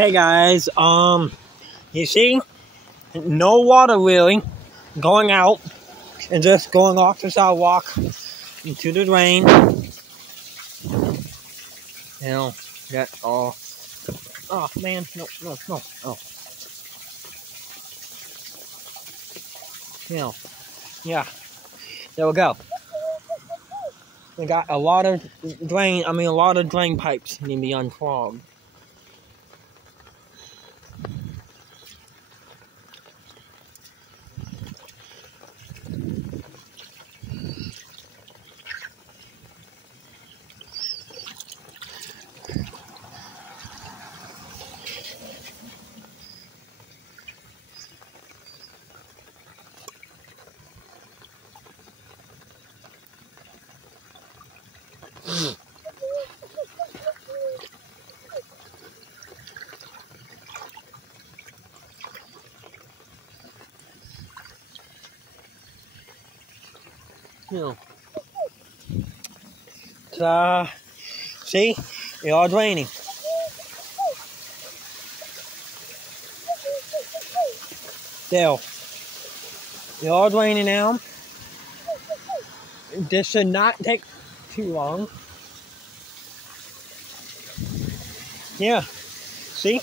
Hey guys, you see, no water really going out and just going off the sidewalk into the drain. You know, that's all. Oh man, no. Oh, you know, yeah, there we go. We got a lot of drain pipes need to be unclogged. You know, see, it's all draining. There, it's all draining now. This should not take too long. Yeah, see?